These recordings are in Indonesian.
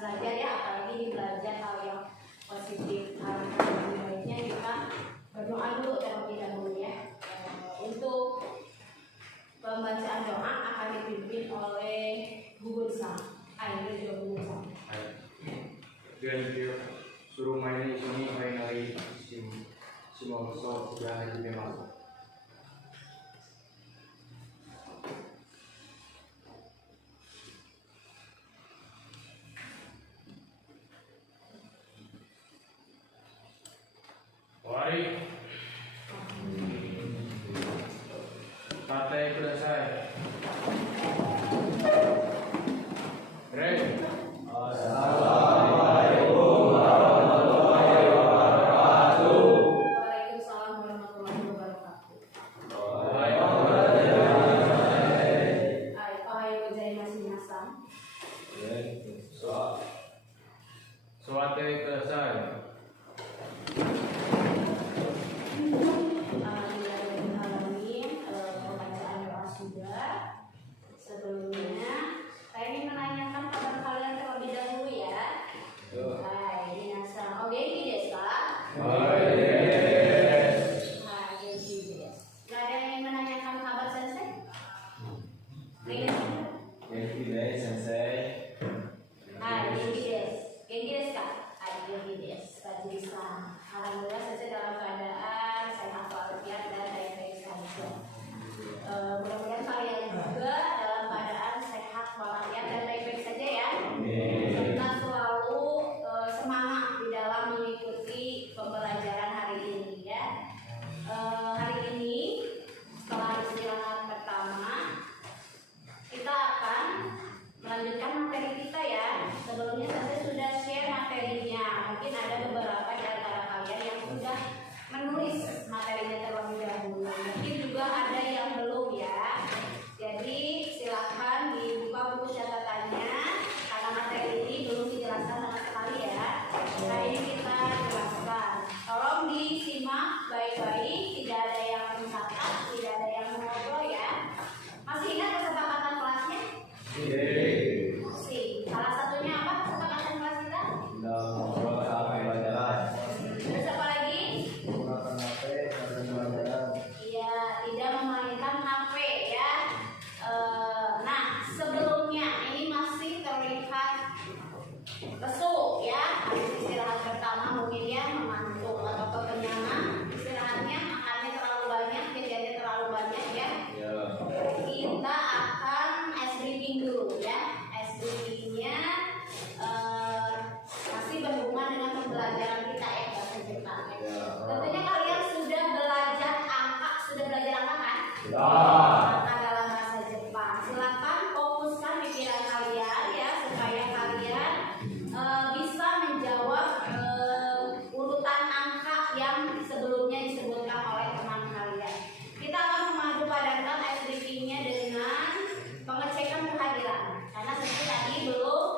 belajar ya, apalagi belajar hal yang positif. Lebih baiknya kita berdoa dulu terlebih dahulu ya. Untuk pembacaan doa akan dipimpin oleh Bu Gunsa. Ayo juga Bu Gunsa. Dan dia suruh main di sini main lagi semua besar sudah hari memang. Baik. Kata kudasai. Ready. Assalamualaikum warahmatullahi wabarakatuh. Waalaikumsalam warahmatullahi wabarakatuh. Ohayou gozaimasu minasan. Suwate kudasai. Pembacaan doa sudah. Sebelumnya saya ingin menanyakan kabar kalian terlebih dahulu ya. Hai, minasan. Oh, genki desu ka? Hai, genki desu. Gak ada yang ingin menanyakan kabar sensei? Genki desu sensei. Hai, genki desu. Genki desu ka? Hai, genki desu. Bagus. Alhamdulillah sensei dalam keadaan sehat walafiat dan baik-baik saja. Mudah-mudahan kalian juga dalam keadaan sehat walafiat dan baik-baik saja ya. Kita selalu semangat di dalam mengikuti pembelajaran hari ini ya. Hari ini setelah istirahat pertama kita akan melanjutkan materi kita ya. Sebelumnya saya sudah share materinya. Mungkin ada beberapa di antara kalian yang sudah menulis materinya terlebih dahulu. Mungkin juga ada yang belum ya. Jadi silahkan dibuka buku catatannya karena materi ini belum dijelaskan sama sekali ya. Nah ini kita jelaskan. Tolong disimak baik-baik. Tidak ada yang mencatat, tidak ada yang mengobrol ya. Masih ingat kesepakatan kelasnya? Masih. Salah satunya apa kesepakatan kelas kita? Ngobrol sampai pelajaran. Terus apa lagi? Menggunakan HP pada pelajaran. Iya, tidak memainkan HP ya. Nah, sebelumnya ini masih terlihat lesu ya. Habis istirahat pertama mungkin ya mengantuk atau kekenyangan. Istirahatnya makannya terlalu banyak, jajannya terlalu banyak ya. Kita akan ice drinking dulu ya. Ice drinkingnya masih berhubungan dengan pembelajaran kita ya bahasa Jepang. Tentunya kalian sudah belajar angka kan? Angka dalam bahasa Jepang. Silakan fokuskan pikiran kalian ya supaya kalian bisa menjawab urutan angka yang sebelumnya disebutkan oleh teman kalian. Kita akan memadupadankan ice drinkingnya dengan pengecekan kehadiran. Karena seperti tadi belum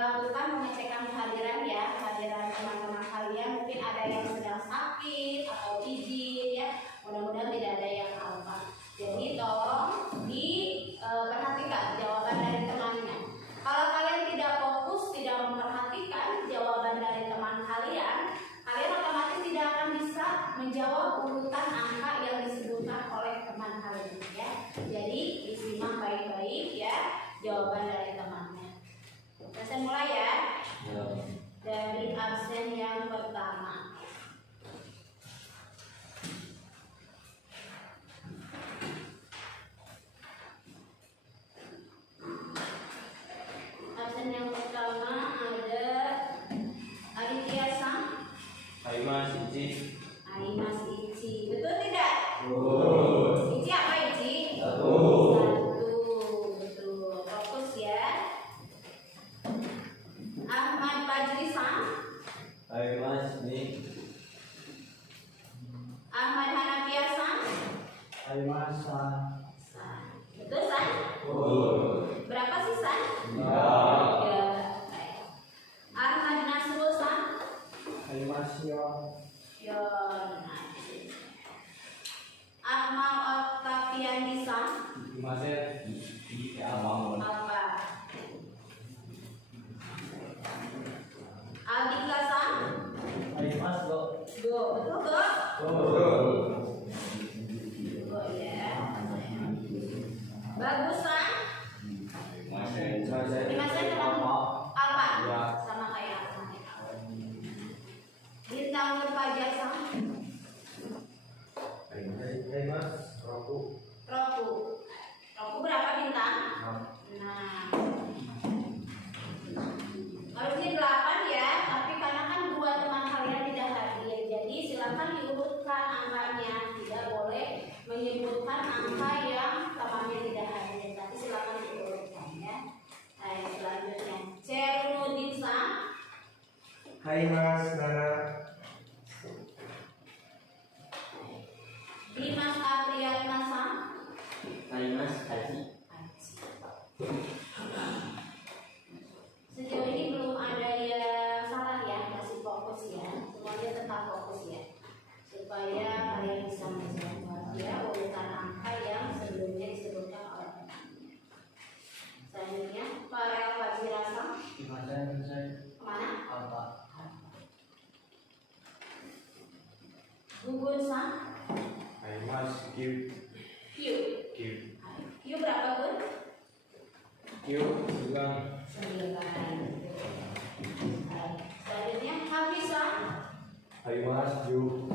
lakukan pengecekan kehadiran ya, kehadiran teman-teman kalian. Mungkin ada yang sedang sakit atau izin ya. Mudah-mudahan tidak ada yang alfa. Jadi tolong diperhatikan jawaban dari temannya. Kalau kalian tidak fokus, tidak memperhatikan jawaban dari teman kalian, kalian otomatis tidak akan bisa menjawab urutan angka yang disebutkan oleh teman kalian ya. Jadi disimak baik-baik ya jawaban dari temannya. Saya mulai ya. Dari absen yang pertama. Absen yang pertama ada Aditya Sang. Hai Mas Ici. Hai Mas Ici. Betul tidak? Ici apa Ici? Satu. Betul. Fokus ya. Berapa sih San? 3. Ahmad Nasrul San? Mas Yon. Akmal Octavian San? Masnya di abang. Apa? Aldika San? Mas lo. Go. Betul Go? Betul. Go ya. Bagus San? Masnya apa? Ya. Sama kayak apa? Bintang Nurfajar San? Mas Roku. Roku berapa bintang? 6. Harusnya 8 ya, tapi karena kan 2 teman kalian tidak hadir, jadi silakan diurutkan angkanya. Tidak boleh menyebutkan angka yang temannya tidak hadir, tapi silakan diurutkan ya. Baik, selanjutnya Cerunudin Sang? Hai Mas Nana. Dimas Apriyatna Sang? Hai Mas Haji. Sejauh ini belum ada yang salah ya, masih fokus ya, semuanya tetap fokus ya, supaya kalian bisa menjawab ya urutan angka yang sebelumnya disebutkan oleh temannya. Selanjutnya Farel Fajira Sang? Kemana? Apa? Gugun Sang? Hai Mas Q. Q berapa Gun? Q bilang 9. Selanjutnya Hafiz Sang? Hai Mas Ju.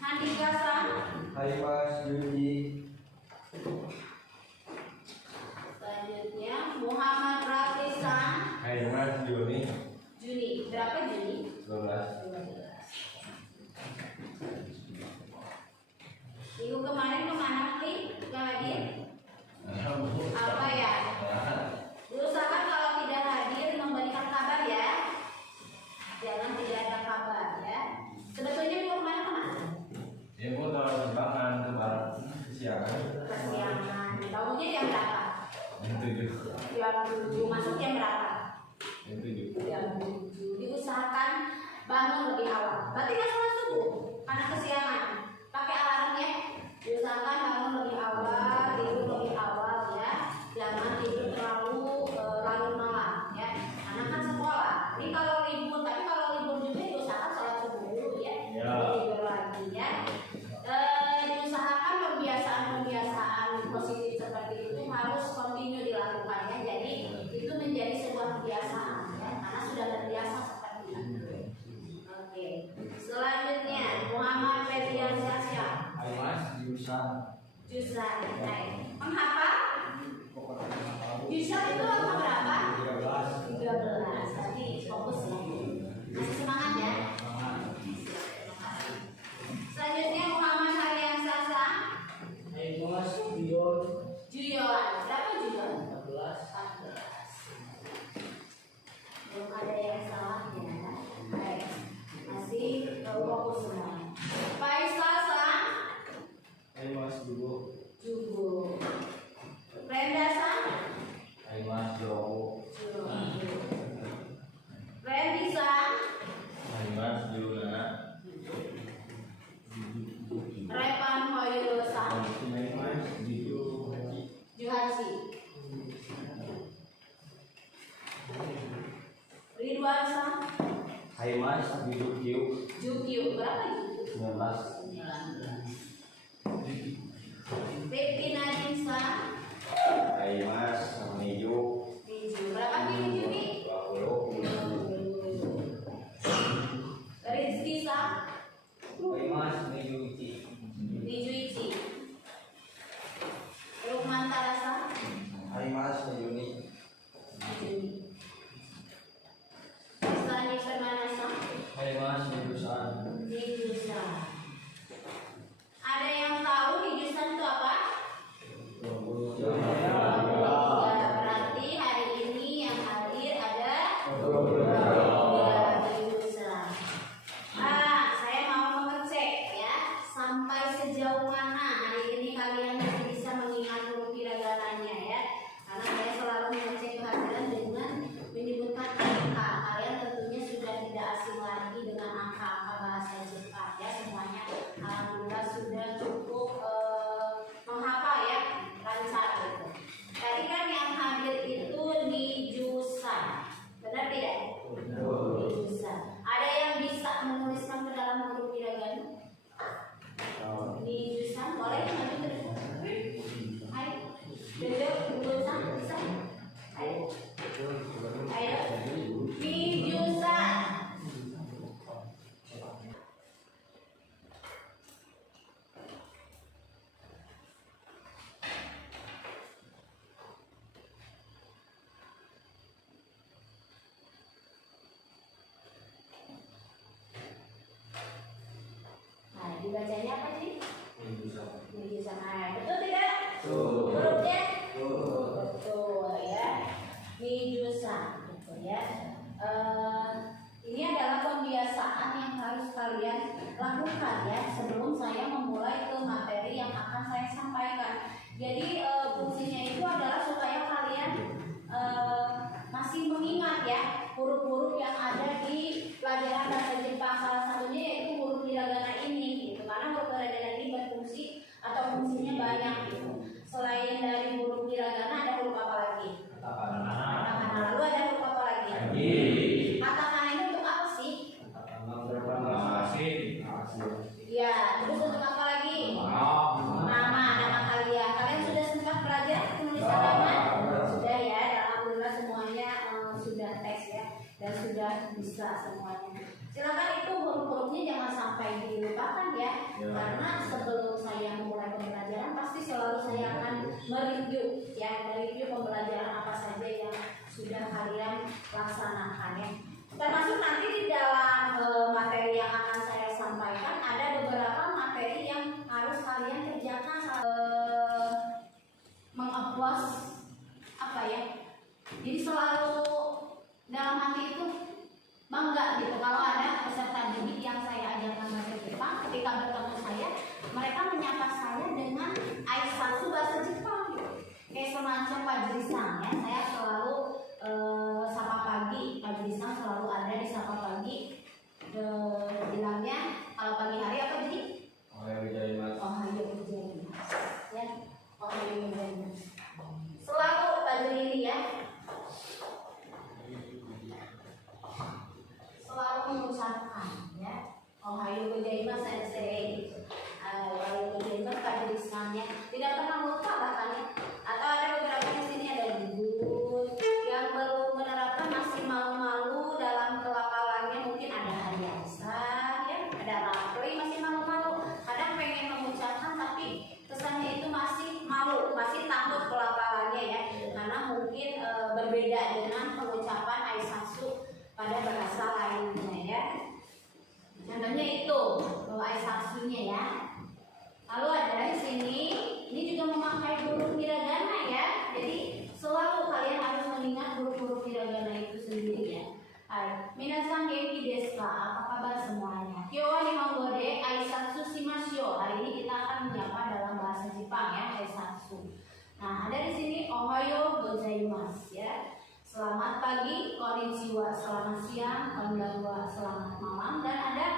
Handika Sang? Hai Mas Yudi. Selanjutnya Muhammad Rafi Sang? Hai Mas Juni. Juni, berapa Juni? 12. 12. Minggu kemarin kemana Kli? Gak hadir? Apa ya? Usahakan kalau tidak hadir memberikan kabar ya. Jangan tidak ada kabar ya. Sebetulnya minggu kemarin kemana? Ya gua tahu tembakan ke barat kesiangan. Kesiangan. Tahunya jam berapa? Jam 7. Jam 7. Masuk jam berapa? Jam 7. Jam 7. Diusahakan bangun lebih awal. Berarti nggak salah subuh karena kesiangan. Pakai alarm ya. Diusahakan bangun lebih awal, tidur lebih awal ya. Jangan tidur terlalu larut malam ya. Karena kan sekolah. Ini kalau libur, tapi kalau libur juga diusahakan sholat subuh dulu ya. Ya. Tidur lagi ya. Diusahakan pembiasaan positif seperti itu harus kontinu dilakukannya. Jadi itu menjadi sebuah kebiasaan ya. Karena sudah terbiasa seperti itu. Oke. Selanjutnya Muhammad Febrian Syasya. Hai Mas Yusan. Jusan. Baik. Menghafal? Jusan itu angka berapa? 13. Tadi fokus ya. Masih semangat ya. Selanjutnya Muhammad Harian Sasa. Hai Mas Dion. Juyon. Berapa Juyon? 14. 14. Belum ada yang salah ya. Baik. Masih fokus semua. Faisal Sang? Hai Mas Jugo. Jugo. Brenda Sang? Hai Mas Jowo. Randy Sang? Hai Mas Juna. Revan Hoyrul Sang? Hai Mas Dijo. Juhansi. Ridwan Sang? Hai Mas Dijo Kiu. Jukyu. Berapa Jukyu? 19. 19. Pepi Nadine Sang? Hai Mas Nijo. Niju. Berapa Niju nih? 20. Rizky Sang? Hai Mas Nijo Ici. Niju Ici. Lukman Tara Sang? Hai Mas Nijuni. Nijuni. Islani Permana Sang? Hai Mas Nijusan. Nijusan. Ada yang tahu nijusan itu apa? istirahat ya sebelum saya memulai ke materi yang akan saya sampaikan. Jadi fungsinya itu adalah supaya kalian masih mengingat ya huruf-huruf yang ada di pelajaran bahasa Jepang. Salah satunya yaitu huruf hiragana ini gitu. Karena huruf hiragana ini berfungsi atau fungsinya banyak gitu. Selain dari huruf hiragana ada huruf apa lagi? Katakana. Lalu ada huruf apa lagi? Katakana ini untuk apa sih? Ya, terus untuk apa lagi? Nama kalian. Kalian sudah sempat belajar penulisan nama? Sudah ya, alhamdulillah semuanya sudah tes ya dan sudah bisa semuanya. Silakan itu huruf-hurufnya jangan sampai dilupakan ya. Karena sebelum saya memulai pembelajaran pasti selalu saya akan mereview ya, mereview pembelajaran apa saja yang sudah kalian laksanakan ya. Termasuk nanti di dalam materi yang akan saya sampaikan ada beberapa materi yang harus kalian kerjakan mengupload apa ya. Jadi selalu dalam hati itu bangga gitu kalau ada peserta didik yang saya ajarkan bahasa Jepang, ketika bertemu saya mereka menyapa saya dengan aisatsu bahasa Jepang gitu. Kayak semacam pajrisan ya. Saya selalu sapa pagi, pajrisan selalu ada di sapa pagi. Bilangnya kalau pagi hari apa jadi? Ohayo gozaimasu. Ya, ohayo gozaimasu. Selalu pagi ini ya. Selalu mengucapkan ya. Ohayo gozaimasu sensei. Ohayo gozaimasu pajrisannya. Tidak pernah lupa bahkan ya. Atau ada beberapa di sini ada ibu yang belum menerapkan masih malu-malu dalam pelafalannya, mungkin ada Hariasa ya, ada Rapli masih malu-malu, kadang pengen mengucapkan tapi kesannya itu masih malu, masih takut pelafalannya ya, karena mungkin berbeda dengan pengucapan aisatsu pada bahasa lainnya ya. Contohnya itu aisatsunya ya. Lalu ada di sini, ini juga memakai huruf hiragana ya. Jadi selalu kalian harus mengingat huruf-huruf hiragana itu sendiri ya. Hai, minasan genki desu ka? Apa kabar semuanya? Kyo wa nihongo de aisatsu shimashou. Hari ini kita akan menyapa dalam bahasa Jepang ya, aisatsu. Nah, ada di sini ohayo gozaimasu ya. Selamat pagi, konnichiwa, selamat siang, konbanwa, selamat malam, dan ada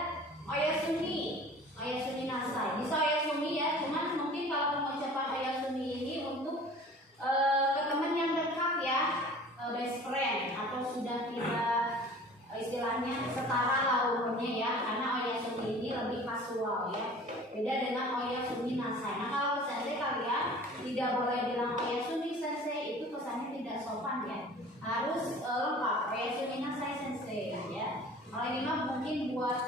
oyasumi. Oyasumi nasai. Bisa oyasumi ya, cuman mungkin kalau pengucapan oyasumi ini untuk ke teman yang dekat ya, best friend atau sudah tidak istilahnya setara lah umurnya ya, karena oyasumi ini lebih kasual ya. Beda dengan oyasumi nasai. Nah kalau sensei kalian tidak boleh bilang oyasumi sensei, itu kesannya tidak sopan ya. Harus lengkap oyasumi nasai sensei ya. Kalau ini mah mungkin buat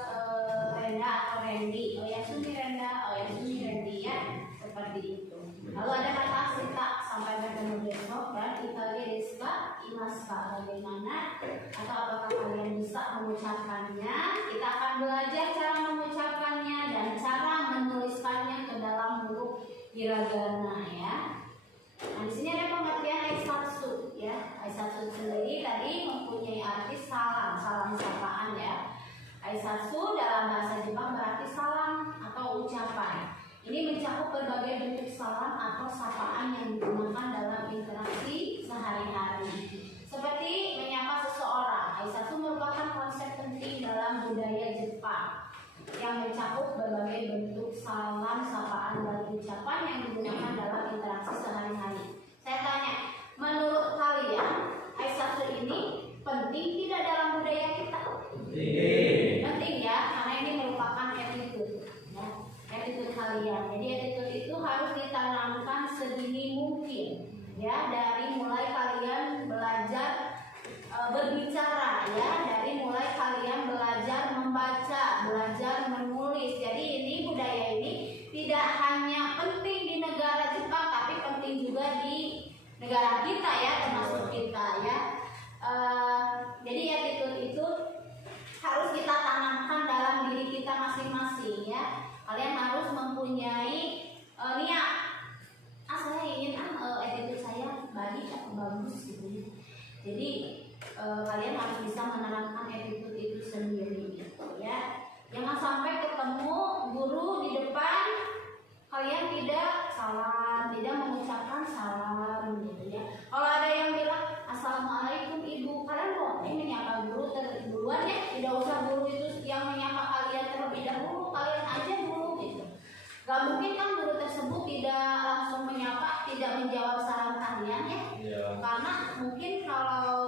Renda atau Randy, oyasumi Renda, oyasumi Randy ya, seperti itu. Lalu ada kata asita, sampai bertemu besok, dan Italia deska, imaska, bagaimana atau apakah kalian bisa mengucapkannya? Kita akan belajar cara mengucapkannya dan cara menuliskannya ke dalam huruf hiragana ya. Nah di sini ada pengertian aisatsu ya. Aisatsu sendiri tadi mempunyai arti salam, salam sapaan ya. Aisatsu dalam bahasa Jepang berarti salam atau ucapan. Ini mencakup berbagai bentuk salam atau sapaan yang digunakan dalam interaksi sehari-hari. Seperti menyapa seseorang. Aisatsu merupakan konsep penting dalam budaya Jepang yang mencakup berbagai bentuk salam, sapaan, dan ucapan yang digunakan dalam interaksi sehari-hari. Saya tanya, menurut kalian aisatsu ini penting tidak dalam budaya kita? Penting ya, karena ini merupakan attitude ya, attitude kalian. Jadi attitude itu harus ditanamkan sedini mungkin ya, dari mulai kalian belajar berbicara ya, dari mulai kalian belajar membaca, belajar menulis. Jadi ini budaya ini tidak hanya penting di negara Jepang, tapi penting juga di negara kita ya, termasuk kita ya. Jadi attitude itu harus kita tanamkan dalam diri kita masing-masing ya. Kalian harus mempunyai niat. Saya ingin attitude saya baik atau bagus gitu ya. Jadi kalian harus bisa menerapkan attitude itu sendiri gitu ya. Jangan sampai ketemu ya. Iya. Karena mungkin kalau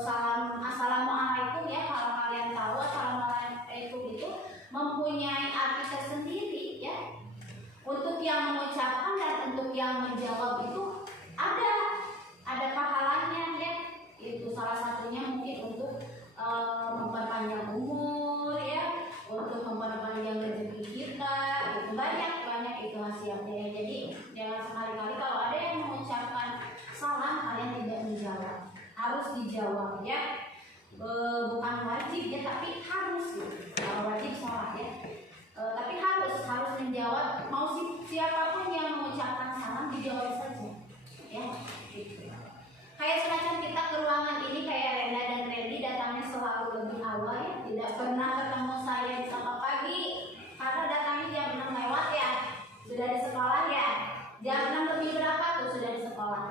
salam assalamualaikum ya, kalau kalian tahu assalamualaikum itu mempunyai arti tersendiri ya. Untuk yang mengucapkan dan untuk yang menjawab itu ada pahalanya ya. Itu salah satunya mungkin untuk memperpanjang umur ya, untuk memperpanjang rezeki kita, itu banyak itu hasilnya. Jadi jangan sekali-kali kalau ada yang mengucapkan salam kalian tidak menjawab, harus dijawab ya. Bukan wajib ya, tapi harus gitu. Kalau wajib sholat ya, tapi harus menjawab. Mau siapapun yang mengucapkan salam dijawab saja ya gitu. Kayak semacam kita ke ruangan ini, kayak Renda dan Randy datangnya selalu lebih awal ya, tidak pernah ketemu saya di sapa pagi karena datangnya jam 6 lewat ya, sudah di sekolah ya. Jam 6 lebih berapa tuh sudah di sekolah?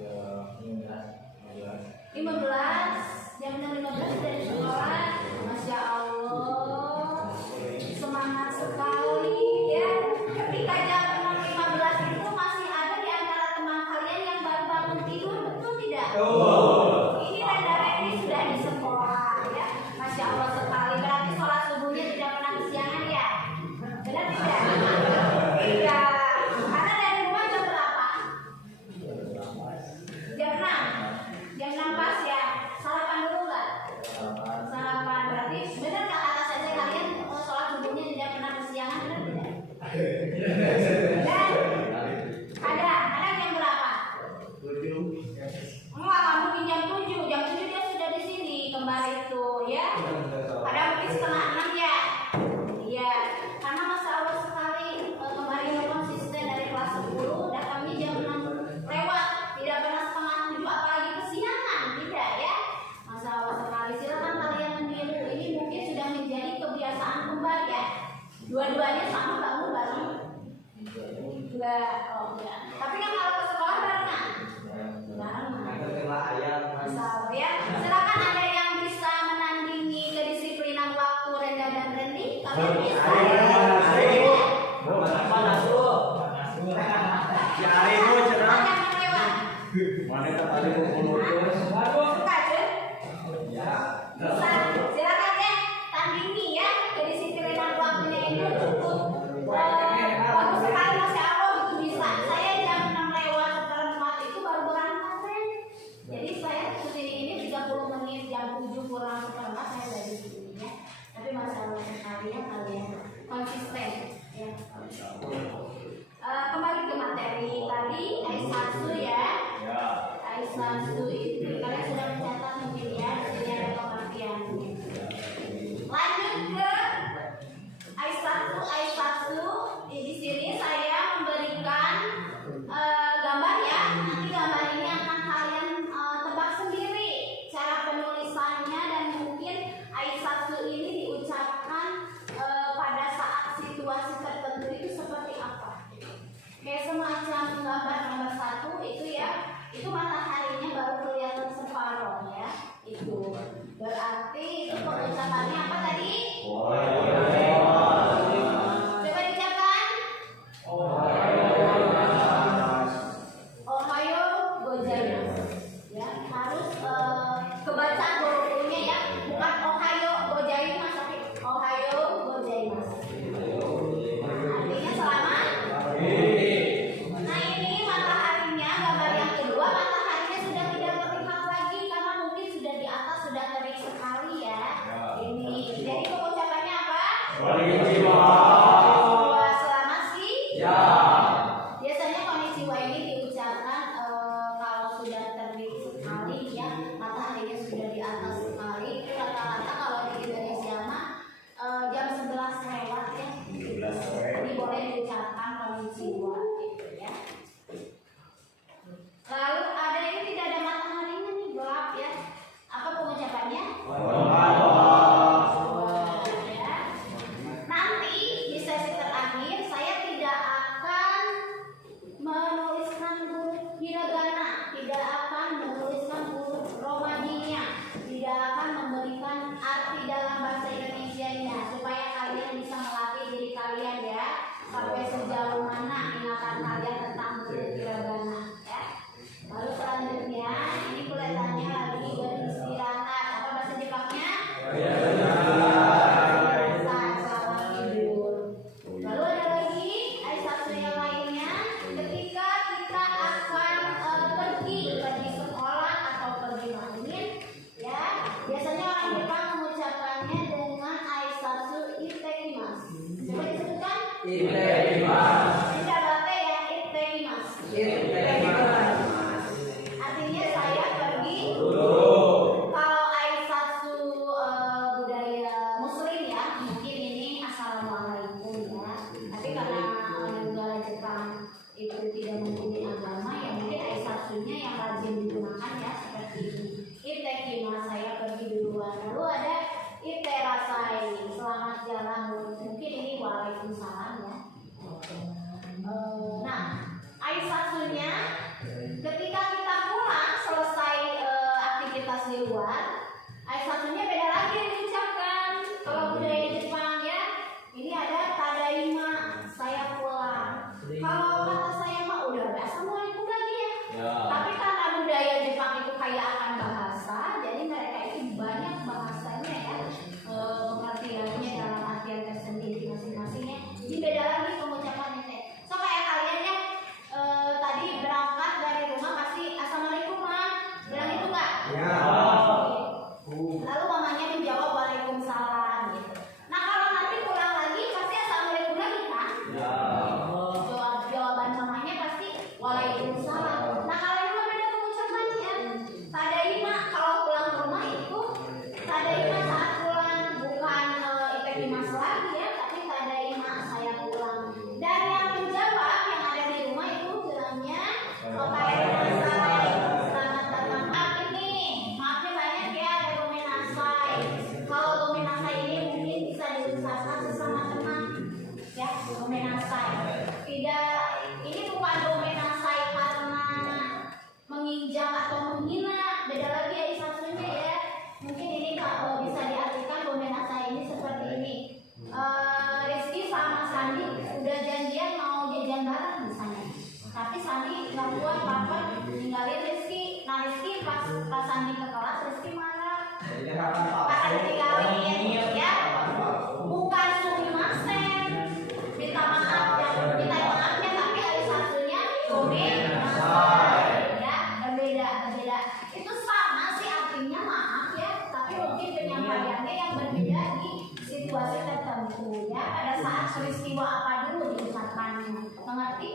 Jam 15. 15, jam 6.15 sudah di sekolah. Masya Allah, semangat sekali ya. Ketika jam 6.15 itu masih ada di antara teman kalian yang baru bangun tidur, betul tidak? Ini Renda Randy sudah di sekolah ya. Masya Allah sekali. Berarti sholat subuhnya tidak pernah kesiangan ya? Benar tidak? Tidak. Karena dari rumah jam berapa? Jam 6. Jam 6 pas ya. Sarapan dulu nggak? Sarapan. Berarti benar nggak kata saya kalian sholat subuhnya tidak pernah kesiangan, benar tidak? Ada jam berapa? 7. Enggak, kamu di jam 7. Jam 7 dia sudah di sini kembali itu ya. Ada mungkin setengah 6 ya. Iya, karena Masya Allah sekali kemarin yang konsisten dari kelas 10 datangnya jam 6 lewat, tidak pernah setengah 7 apalagi kesiangan, tidak ya. Masya Allah sekali. Silakan kalian meniru, ini mungkin sudah menjadi kebiasaan kembar ya. Dua-duanya sama bangun bareng? Enggak, oh enggak. Tapi kan kalau ke sekolah barengan? Barengan. Ya. Silakan ada yang bisa menandingi kedisiplinan waktu Renda dan Randy? Kalian bisa ya? Silakan ya, tandingi ya kedisiplinan waktunya itu cukup bagus sekali. Masya Allah itu bisa. Saya jam 6 lewat seperempat itu baru berangkat kan. Jadi saya kesini ini 30 menit, jam 7 kurang seperempat saya sudah di sini ya. Tapi Masya Allah sekali ya kalian konsisten ya. Kembali ke materi tadi Aisyatu ya. Aisyatu itu kalian sudah mencatat mungkin ya, di sini ada pengertiannya. Lanjut ke Aisyatu. Di sini saya memberikan gambar ya. Nanti gambar ini akan kalian tebak sendiri cara penulisannya, dan mungkin Aisyatu ini diucapkan pada saat situasi tertentu itu seperti apa. Kayak semacam gambar nomor 1 itu ya, itu mataharinya baru kelihatan separoh ya. Itu berarti itu pengucapannya apa tadi? Coba diucapkan. Ohayo gozaimasu. Ya, harus kebacaan hurufnya ya, bukan ohayo gozaimasu tapi ohayo gozaimasu. Artinya selamat. Nah ini mataharinya, gambar yang kedua, mataharinya sudah tidak terlihat lagi karena mungkin sudah di atas, sudah terik sekali Artinya saya pergi kalau Aisatsu budaya muslim ya, mungkin ini assalamualaikum ya. Tapi karena negara Jepang itu tidak mempunyai agama, ya mungkin Aisatsunya yang rajin digunakan ya seperti ini. Itekima, saya pergi duluan. Lalu ada iterasai, selamat jalan. Mungkin ini waalaikumsalam ya. Nah, Aisatsunya ketika kita pulang selesai aktivitas di luar, Aisatsunya beda lagi yang diucapkan. Kalau budaya Jepang ya, ini ada tadaima, saya pulang. Kalau kata saya mah udah ada assalamualaikum lagi ya. Tapi karena budaya Jepang itu kaya akan bahasa, jadi mereka itu banyak bahasanya ya, pengertiannya dalam artian tersendiri masing-masingnya. Ini beda lagi pengucapannya teh. So kayak kalian ya tadi berangkat dari rumah pasti assalamualaikum ma, bilang itu nggak? Lalu mamanya menjawab waalaikumsalam gitu. Nah kalau nanti pulang lagi pasti assalamualaikum lagi kan? Jawaban mamanya pasti waalaikumsalam. Nah kalau ini beda pengucapannya. Tadaima kalau pulang ke rumah itu tadaima saat pulang, bukan itekimas lagi ya, tapi tadaima saya pulang. Dan yang menjawab yang ada di rumah itu bilangnya okaerimnasai, selamat datang. Maafnya banyak ya, ada gomenasai. Kalau gomenasai ini mungkin bisa diusahakan sesama teman ya, gomenasai. Tidak, ini bukan gomenasai karena menginjak atau menghina, beda lagi ya Aisatsunya ya. Mungkin ini kalau bisa diartikan gomenasai ini seperti ini. Rizky sama Sandi udah janjian mau jajan bareng misalnya, tapi Sandi nggak kuat lapar ninggalin Rizky. Nah Rizky pas Sandi ke kelas, Rizky marah karena ditinggalin ya, bukan sumimasen, minta maaf ya, minta maafnya tapi Aisatsunya gomenasai ya, berbeda. Itu sama sih artinya maaf ya, tapi mungkin penyampaiannya yang berbeda di situasi tertentu ya, pada saat peristiwa apa dulu diucapkannya, mengerti?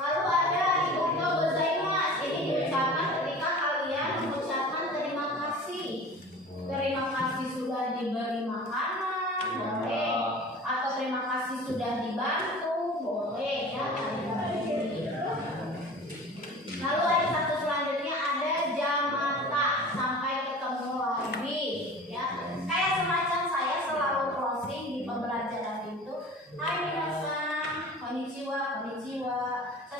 Lalu ada ibuto gozaimasu, ini diucapkan ketika kalian mengucapkan terima kasih. Terima kasih sudah diberi makanan, boleh. Atau terima kasih sudah dibantu, boleh ya. Lalu ada satu selanjutnya ada jamata, sampai ketemu lagi ya. Kayak semacam saya selalu closing di pembelajaran itu, hai minasan, konnichiwa.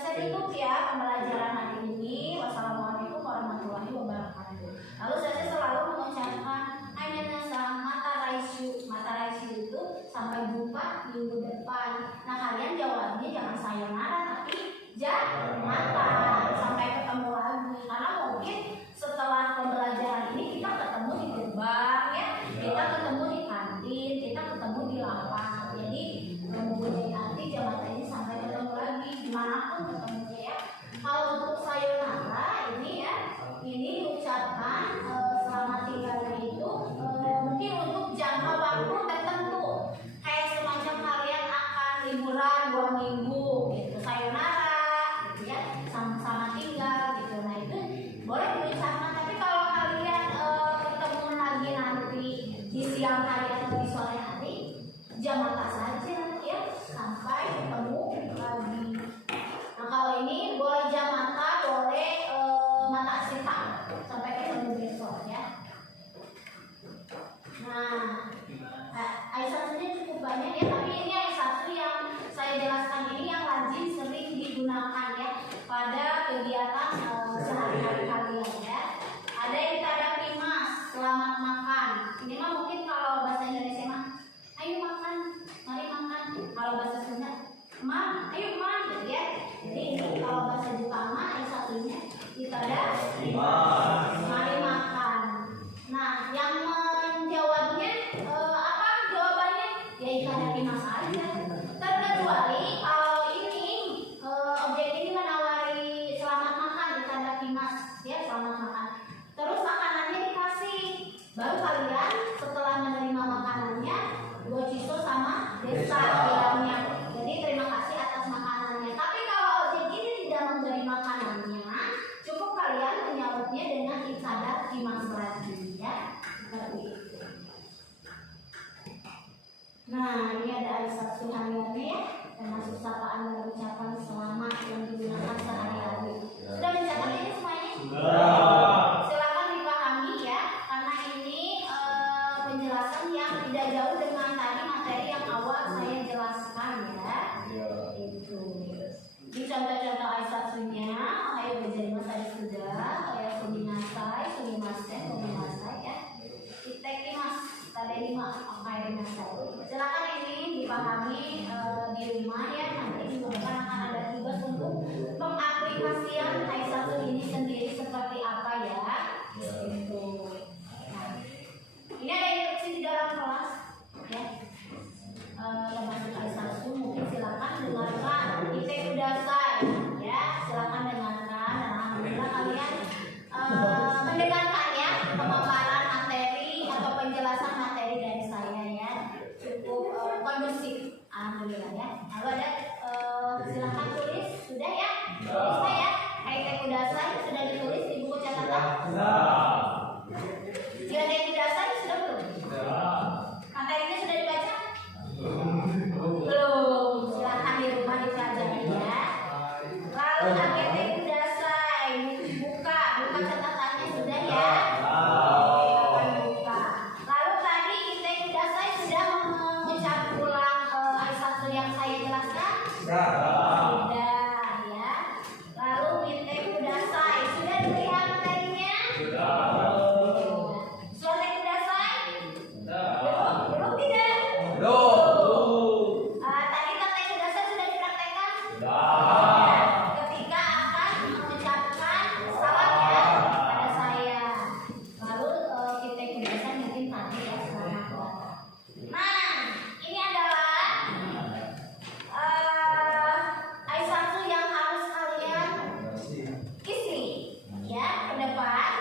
Saya tutup ya pembelajaran hari ini. Wassalamualaikum warahmatullahi wabarakatuh. Lalu saya selalu mengucapkan hai minasan, mata raisu itu sampai jumpa minggu depan. Nah kalian jawabnya jangan sayonara tapi jamata, sampai ketemu lagi. Karena mungkin setelah pembelajaran ini kita ketemu di gerbang ya, kita ketemu di kantin, kita ketemu di lapang. Jadi mempunyai arti jamata ini sampai ketemu lagi dimanapun ketemu ya. Kalau untuk sayonara ini ya, ini diucapkan selamat tinggalnya itu mungkin untuk jangka waktu tertentu, kayak semacam kalian akan liburan 2 minggu gitu, sayonara gitu ya, sama-sama tinggal gitu. Nah itu boleh diucapkan. Tapi kalau kalian ketemu lagi nanti di siang hari atau di sore hari, jamata saja ya, sampai ketemu lagi. Nah kalau ini contoh-contoh aisatsunya. Ayo gozaimasu tadi sudah. Kayak suminasai, sumimasen, suminasai ya. Itekimasu tadi okaerinasai. Silakan ini dipahami di rumah ya. Nanti minggu depan akan ada tugas untuk mengaplikasikan aisatsu ini sendiri seperti apa ya. Itu. Nah, ini ada instruksi di dalam kelas ya. Termasuk aisatsu mungkin silakan dengarkan. Ite kudasai ya, silakan dengarkan dan alhamdulillah kalian mendengarkan ya pemaparan materi atau penjelasan materi dari saya ya, cukup kondusif alhamdulillah ya. Lalu ada silakan tulis sudah ya, tulis ya. Ite kudasai sudah ditulis di buku catatan. Jika ada kudasai sudah belum? Materinya sudah dibaca? Belum. Silakan di rumah dipelajari ya. Lalu AGT kudasai, buka catatannya sudah ya. Buka. Lalu tadi Ite kudasai sudah mengucap ulang aisatsu yang saya jelaskan. Sudah ya. Lalu Ite kudasai sudah dilihat materinya? Sudah Ite kudasai? Belum tidak? Tadi kata kudasai sudah dipraktekkan? Ketika akan mengucapkan salam ya kepada saya. Lalu kita kudasai mungkin tadi ya selamat. Nah, ini adalah aisatsu yang harus kalian isi ya ke depan.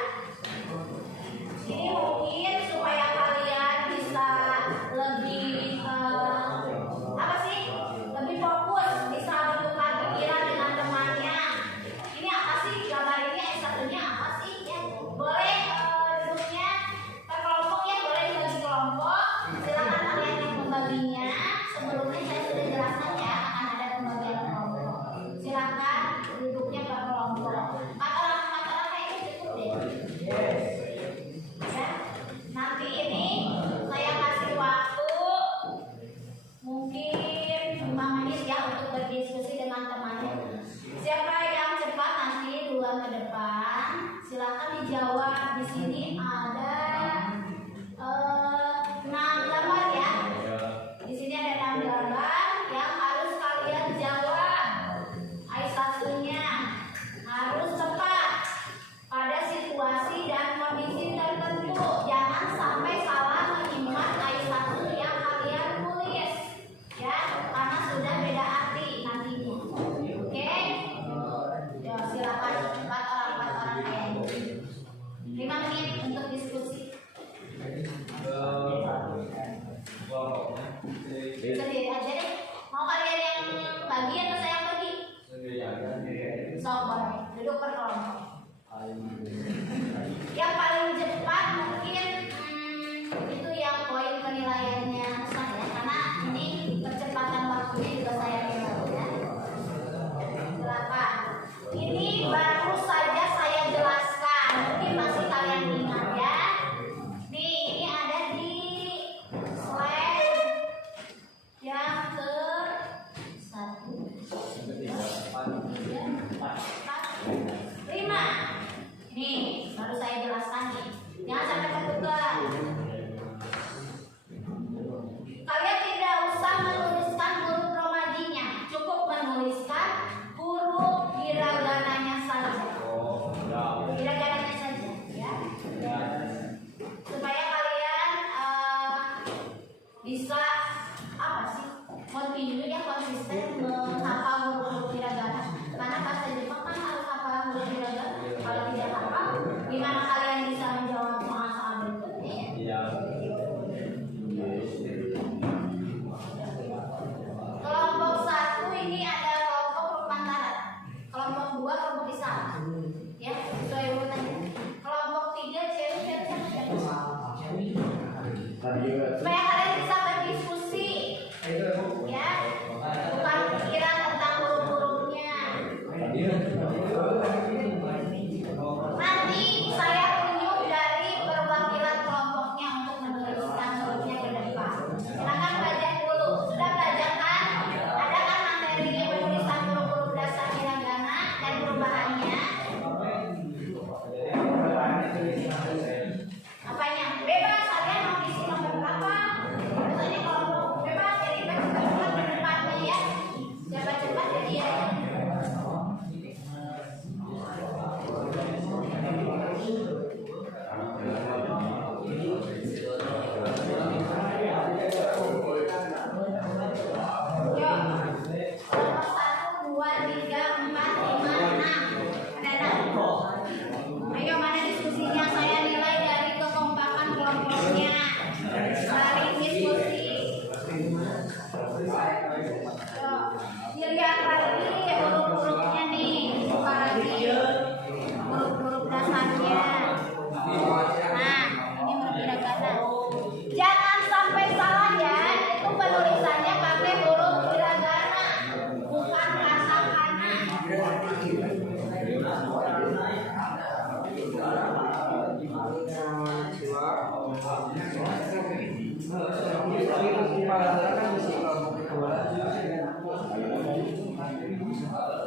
Ini mungkin supaya kalian bisa lebih apa sih? Lebih fokus, bisa bertukar pikiran dengan temannya. Ini apa sih? Gambar ini aisatsunya apa sih? Ya, boleh duduknya per kelompok ya, boleh dibagi kelompok. Silakan kalian yang membaginya. Sebelumnya saya sudah jelaskan ya akan ada pembagian kelompok. Silakan duduknya per kelompok. 4 orang kayaknya cukup deh. Ya. Nanti ini saya kasih waktu mungkin 5 menit ya untuk berdiskusi dengan temannya. Siapa yang cepat nanti duluan ke depan, silakan dijawab. Di sini ada 6 gambar ya. Di sini ada 6 gambar yang harus kalian jawab. Aisatsunya harus tepat pada situasi dan kondisi tertentu. Jangan sampai salah menyimak aisatsu yang kalian tulis ya, karena sudah beda arti nantinya. Oke? Ya, silakan 4 orang kayak ini. 5 menit untuk diskusi. Sendiri aja deh. Mau kalian yang bagi atau saya yang pergi? Sok boleh. Duduk per kelompok. Yang paling cepat mungkin itu yang poin penilaiannya sah ya, karena ini percepatan waktunya juga saya bilang ya. Silakan. Ini baru saja saya jelaskan, mungkin masih kalian ingat ya. Nih, ini ada di slide yang ke-1, 5. Nih, baru saya jelaskan nih. Jangan sampai tertukar. Kalian tidak usah menuliskan huruf romajinya, cukup menuliskan huruf hiragananya saja. Hiragananya saja, ya. Supaya kalian bisa apa sih? Continue ya, konsisten menghafal huruf hiragana. Karena bahasa Jepang kan harus hafal huruf hiragana. Kalau tidak hafal, gimana kalian bisa menjawab soal-soal berikutnya ya? Kelompok 1 ini ada kelompok perpantaran. Kelompok 2 kelompok islam. Ya, sesuai urutannya. Kelompok 3 cewek supaya kalian bisa berdiskusi. Ya. Bukan pikiran tentang huruf-hurufnya. Nanti saya tunjuk dari perwakilan kelompoknya untuk menuliskan hurufnya ke depan. Silakan belajar dulu. Sudah belajar kan? Ada kan materi penulisan huruf-huruf dasar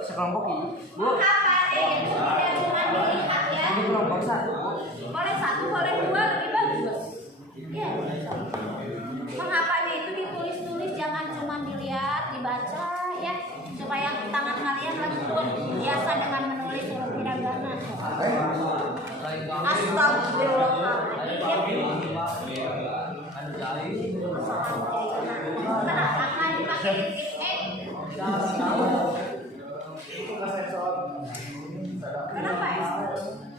Sekelompok ini. Mengkapain tidak cuma dilihat ya. Ini kelompok satu. Boleh satu, boleh dua, lebih bagus. Iya. Menghafalnya itu ditulis-tulis, jangan cuma dilihat, dibaca ya, supaya tangan kalian lentur biasa dengan menulis huruf hiragana. Astagfirullahaladzim. Kenapa akan dipakai kenapa ya?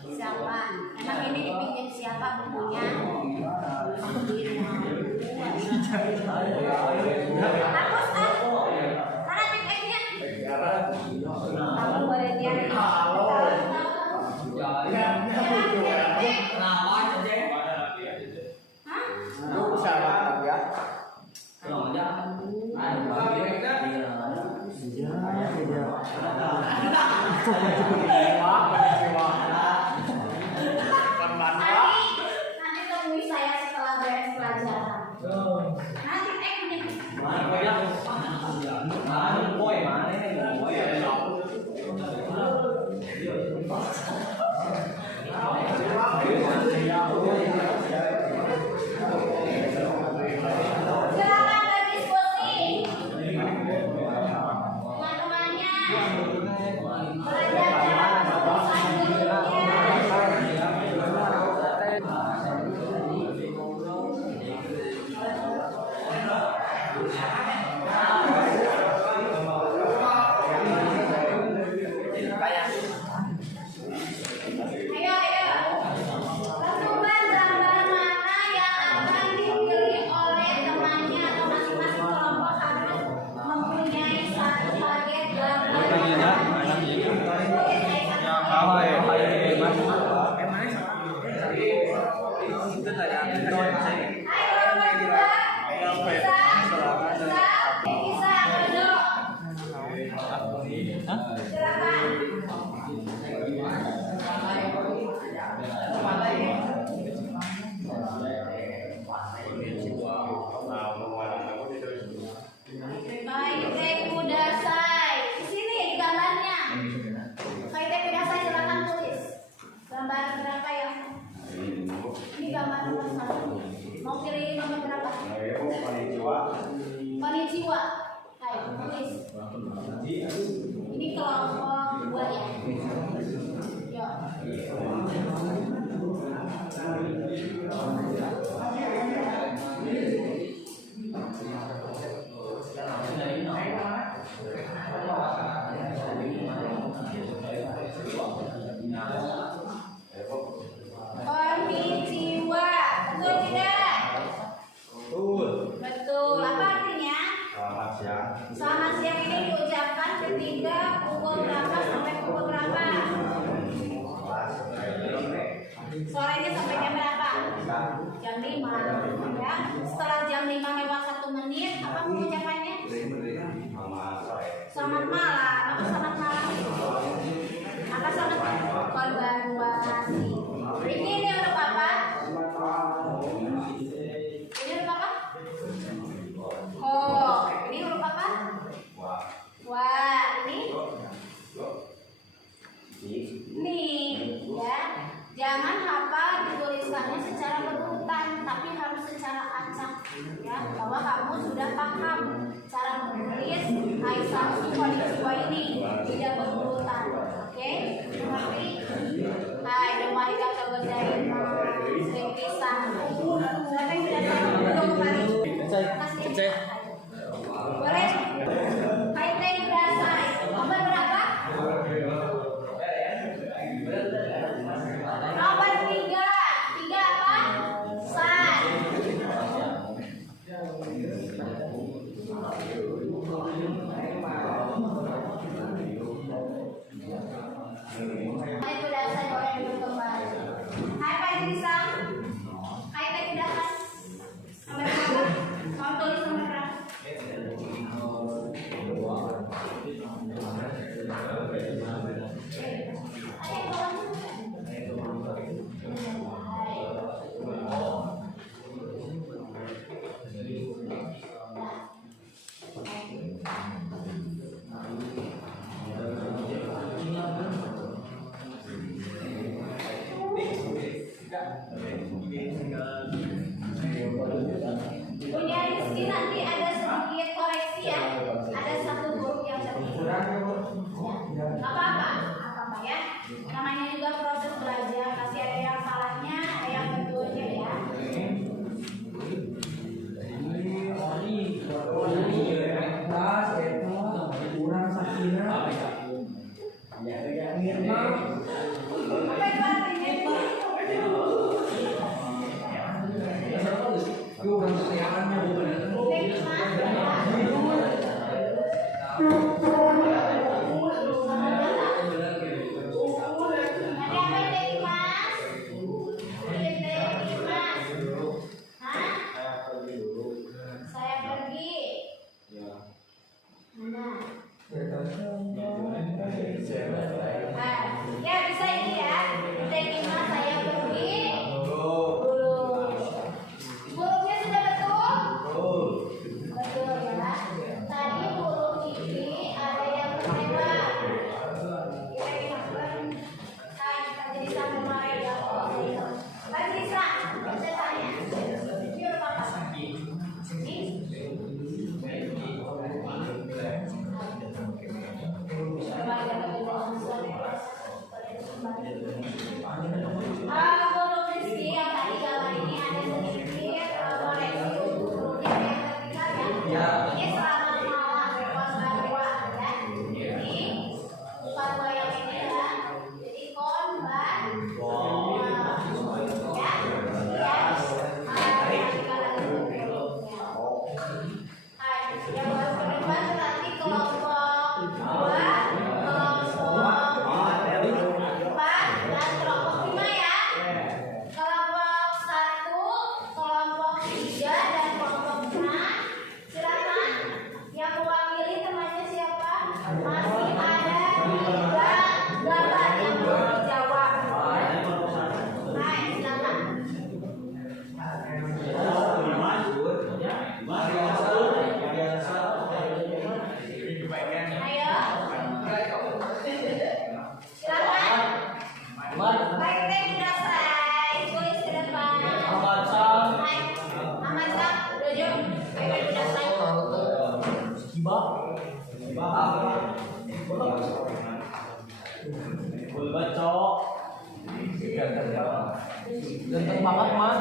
Siapa? Emang ini dipinjam siapa bukunya? Hapus mana titiknya? Kamu boleh lihat. Nanti temui saya setelah beres pelajaran. Nanti silakan berdiskusi. Teman-temannya belajar cara penulisan hurufnya. Ayo, renungan gambar mana yang akan dipilih oleh temannya atau masing-masing kelompok harus mempunyai satu target gambar. Baik, Kudasai. Di sini di gambarnya. Baik, Kudasai silakan tulis. Gambar berapa ya? Ini gambar nomor 1. Mau pilih nomor berapa? Konnichiwa. Hai, tulis. Ini kelompok 2 ya. Konnichiwa. Betul tidak? Betul. Apa artinya? Selamat siang ini diucapkan ketika pukul berapa sampai pukul berapa? Sorenya sampai jam berapa? Jam 5 ya. Setelah jam 5 lewat 1 menit, apa pengucapannya? Selamat malam. Apa selamat malam? Apa selamat malam? Konbanwasi. Ini huruf apa? Ini huruf apa? Oh, ini huruf apa? Wah, ini? Nih, ya. Jangan hafal tulisannya secara berurutan, tapi harus secara acak, ya. Bahwa kamu sudah paham cara menulis Aisyah Konnichiwa ini tidak berurutan, oke? Mengerti? Hai, domai kata berjaya sepisah. Siapa yang tidak tahu belum kembali? Kasih. Boleh? Baik, selesai. Nomor berapa? Nomor 3. 3 apa? San. Hai, sudah saya boleh duduk kembali. Hai, Pak Idrisam. Hai, Teh Kudakas. Nomor berapa? Mau tulis nomor berapa? Punya Rizky nanti ada sedikit koreksi ya. Ada satu huruf yang apa-apa ya. Namanya juga proses belajar. Pasti ada yang salahnya, ada yang betulnya ya. kurang sakina. Apa itu artinya? Kurang kesehatannya Saya pergi. Ya bisa ini ya. Terima saya pergi. Hurufnya sudah betul? Betul ya. Tadi huruf ini ada yang berlebar. Kira-kira kita jadi sama marah ya. Pak Rizra, saya tanya. Ini huruf apa? Huruf Rizky yang tadi gambar ini ada sedikit koreksi untuk hurufnya yang vertikal ya. Ini selamat malam konbanwa ya. Ini bukan goyang ini ya. Jadi konbanwa ya. Ya. Vertikal lagi hurufnya. Hai, yang harus ke depan nanti kelompok 2, kelompok 4 dan kelompok 5 ya. Kelompok 1, kelompok 3 dan kelompok 6. Silakan yang mewakili temannya siapa? Masih ada 3 gambar yang belum dijawab. Hai, silakan. Ayo. Silakan. Baik, sudah selesai. Tulis ke depan. Hai. Ahmad Sam, tuju. Baik, sudah selesai. ganteng banget mas.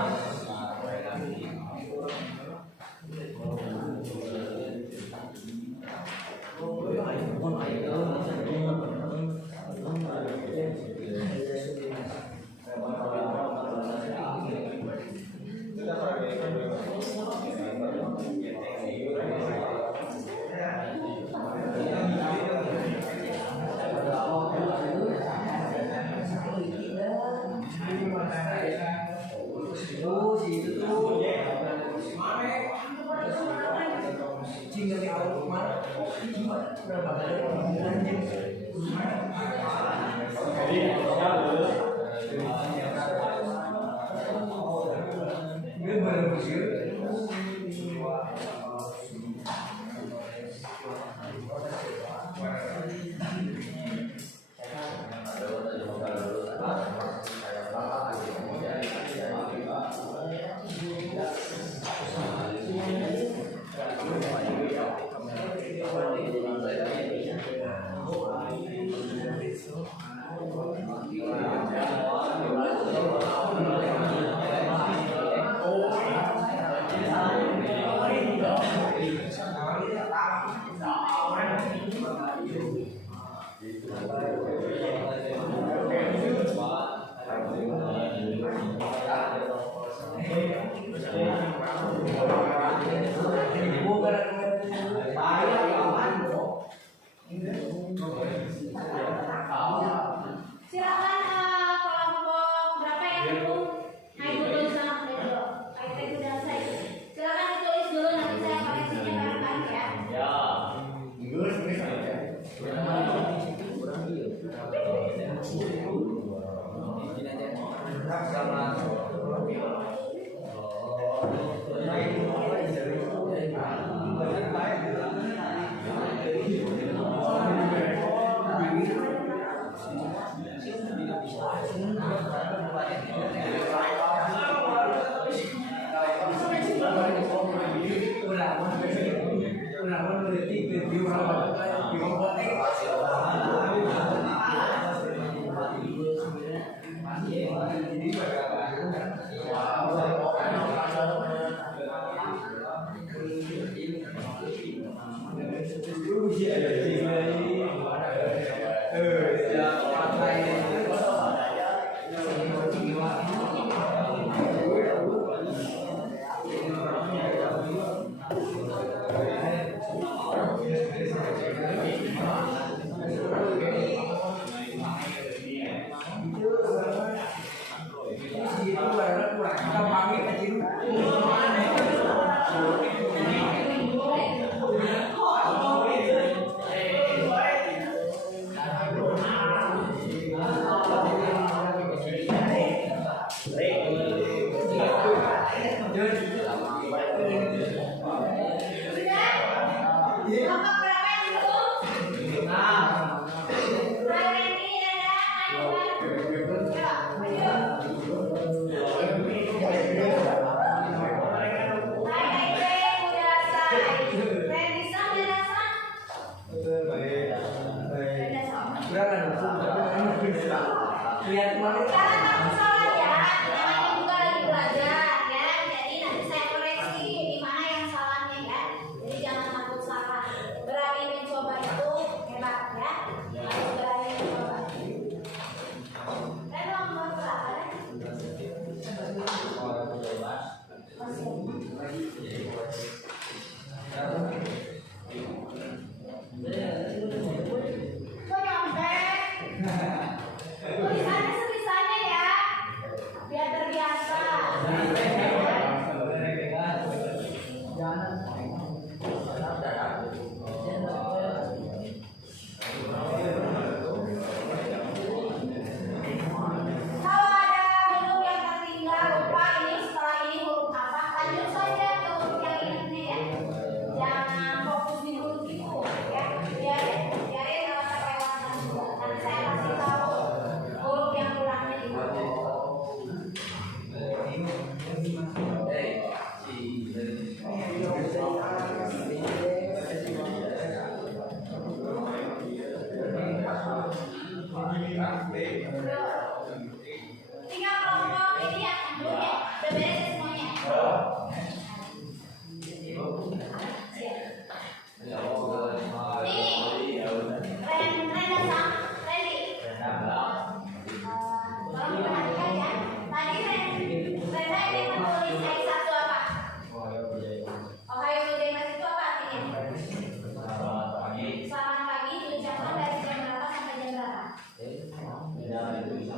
Selamat pagi diucapkan dari jam berapa sampai jam berapa?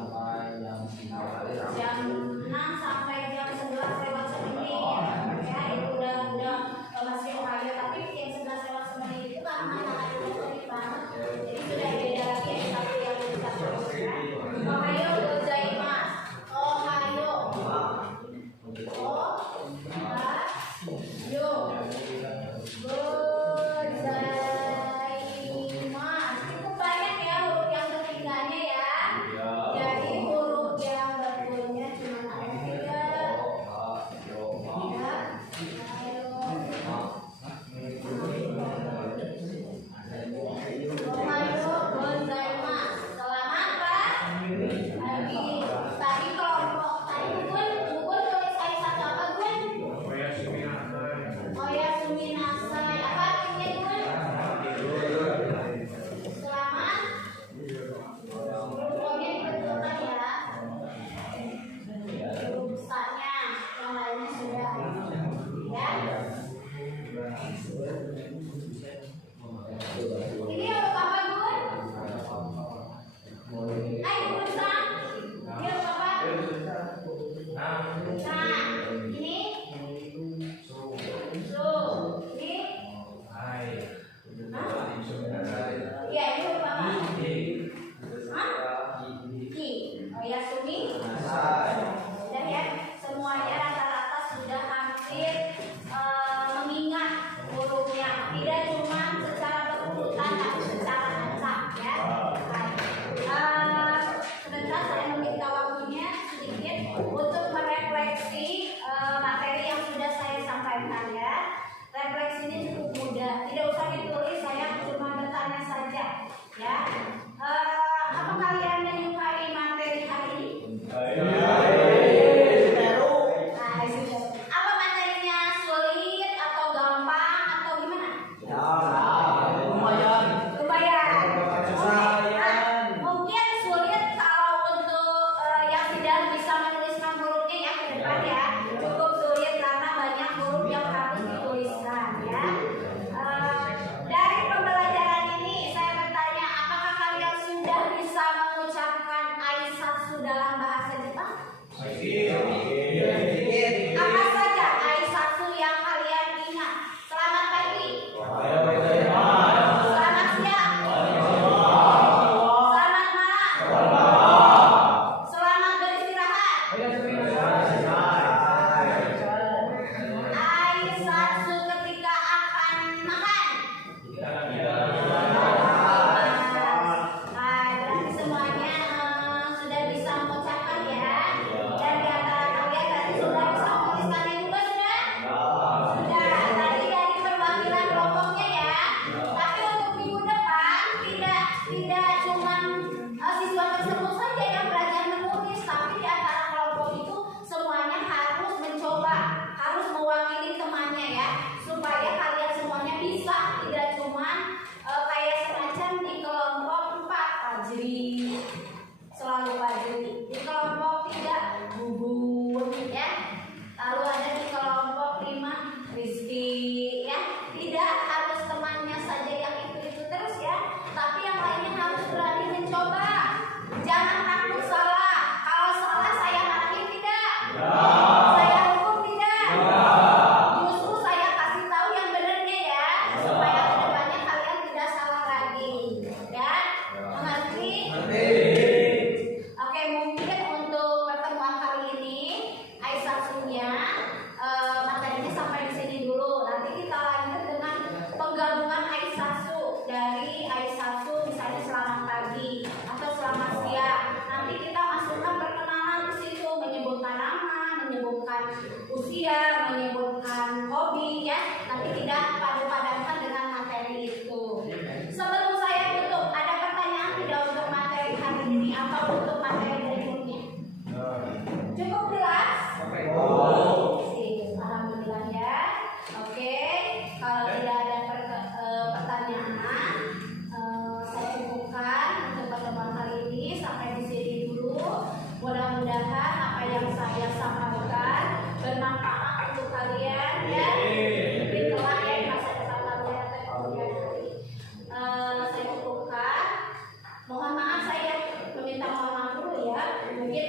Apakah kalian menyukai materi hari ini? Apa materinya? Sulit atau gampang atau gimana? Lumayan. Lumayan. Mungkin sulit kalau untuk yang tidak bisa menuliskan hurufnya ya ke depan ya. Cukup sulit karena banyak huruf yang harus dituliskan ya. Dari pembelajaran ini saya bertanya, apakah kalian sudah bisa mengucapkan aisatsu dalam bahasa Jepang? Apa saja aisatsu yang kalian ingat? Selamat pagi. Selamat siang. Selamat malam. Selamat beristirahat. Aisatsu ketika akan makan. Berarti semuanya sudah bisa mengucapkan ya. Dan di antara kalian tadi sudah bisa menuliskannya juga sudah? Sudah. Tadi dari perwakilan kelompoknya ya. Tapi untuk minggu depan tidak cuma siswa tersebut saja yang belajar menulis, tapi di antara kelompok itu semuanya harus mencoba, harus mewakili temannya ya, supaya kalian semuanya bisa, tidak cuma kayak semacam di kelompok 4 Fajri, selalu Fajri, di kelompok 3 Bubun ya, lalu ada di kelompok 5 Rizky ya. Tidak harus temannya saja yang itu terus ya, tapi yang lainnya harus berani mencoba. Jangan takut salah. Kalau salah saya marahin tidak? Saya hukum tidak? Justru saya kasih tahu yang benernya ya, supaya kedepannya kalian tidak salah lagi ya. Mengerti? Oke, mungkin untuk pertemuan kali ini aisatsunya materinya sampai di sini dulu. Nanti kita lanjut dengan penggabungan aisatsu dari aisatsu misalnya selamat pagi atau selamat siang. Nanti kita masukkan perkenalan di situ, menyebutkan nama, menyebutkan usia, menyebutkan hobi ya. Nanti tidak padu-padankan dengan materi itu. Sebelum saya tutup, ada pertanyaan tidak untuk materi hari ini atau untuk materi berikutnya? Cukup jelas? Sip, alhamdulillah ya. Oke, kalau tidak ada pertanyaan, saya cukupkan untuk pertemuan kali ini sampai di sini dulu. Mudah-mudahan apa yang saya sampaikan bermanfaat untuk kalian ya. Mungkin telah ya di masa depan lalu atau kemudian hari. Saya cukupkan. Mohon maaf saya meminta mohon maaf dulu ya. Mungkin